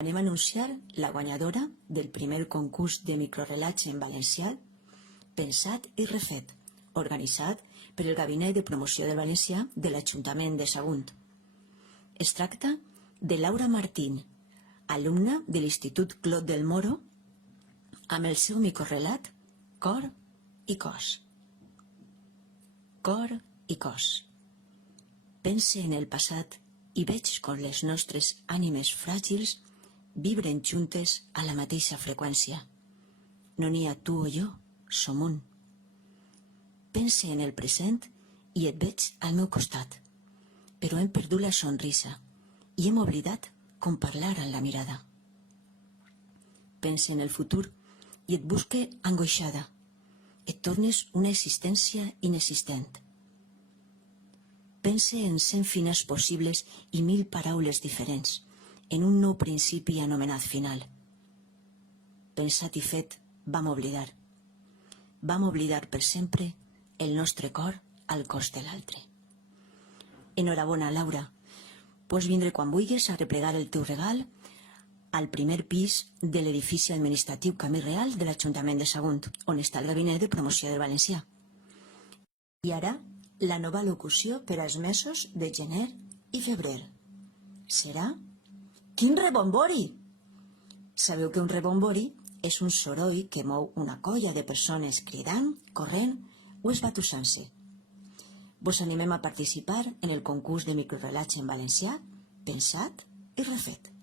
Anem a anunciar la guanyadora del primer concurs de microrelats en valencià pensat i refet, organitzat per el Gabinet de Promoció del Valencià de l'Ajuntament de Sagunt. Es tracta de Laura Martín, alumna de l'Institut Clot del Moro, amb el seu microrelat Cor i cos. Cor i cos. Pense en el passat i veig com les nostres ànimes fràgils vibren juntes a la mateixa freqüència. No n'hi ha tu o jo, som un. Pense en el present i et veig al meu costat, però hem perdut la sonrisa i hem oblidat com parlar amb la mirada. Pense en el futur i et busque angoixada. Et tornes una existència inexistent. Pense en 100 finals possibles i 1000 paraules diferents, en un nou principi anomenat final. Pensat i fet, vam oblidar. Vam oblidar per sempre el nostre cor al cos de l'altre. Enhorabona, Laura. Pots vindre quan vulguis a replegar el teu regal al primer pis de l'edifici administratiu Camí Real de l'Ajuntament de Sagunt, on està el Gabinet de Promoció del Valencià. I ara, la nova locució per als mesos de gener i febrer. Serà «Quin rebombori!». Sabeu que un rebombori és un soroll que mou una colla de persones cridant, corrent o esbatussant-se. Vos animem a participar en el concurs de microrelats en valencià, pensat i refet.